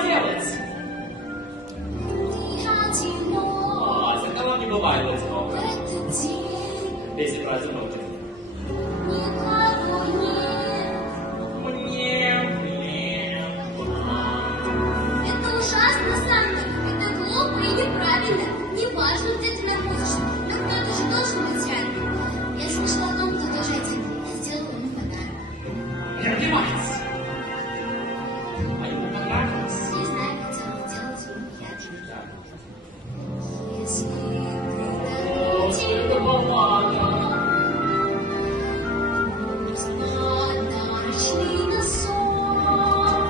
поделать? А, зеркала не бывает одиноко. Если про одиноких. Это ужасно, Санта. Это глупо и неправильно. Неважно, где ты находишься, но кто-то же должен быть рядом. Я слышала о том, кто тоже один. Я сделала ему подарок. Не плевать. А ему понравилось? Не знаю, хотела делать ему приятно. Если О, сколько баллада. подарочный носок,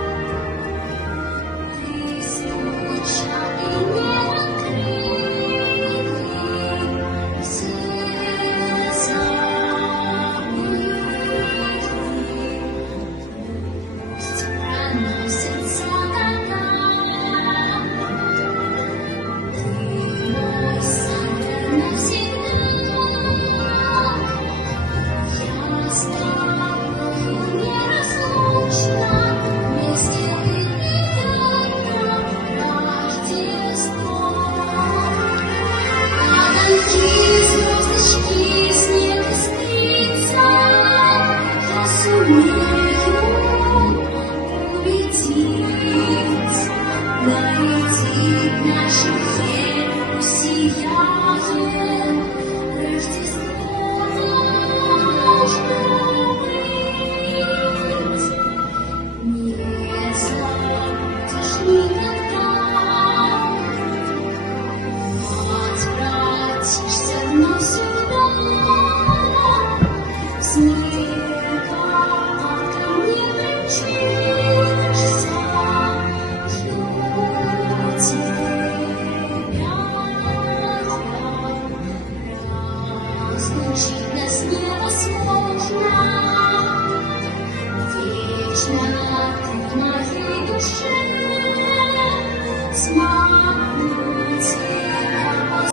трясуча и неоткрытый, все забыли. Пусть проносятся года, ты мой Санта навсегда. Я с тобою неразлучна, вместе идем на Рождество. Падают три звездочки, снег искрится, я сумею улететь, долетит наша ель, сияет, Рождество должно быть. Не забудешь никогда, возвратишься навсегда. Снега ко мне примчишься, жду тебя я. Разлучить нас невозможно, вечно ты в моей душе.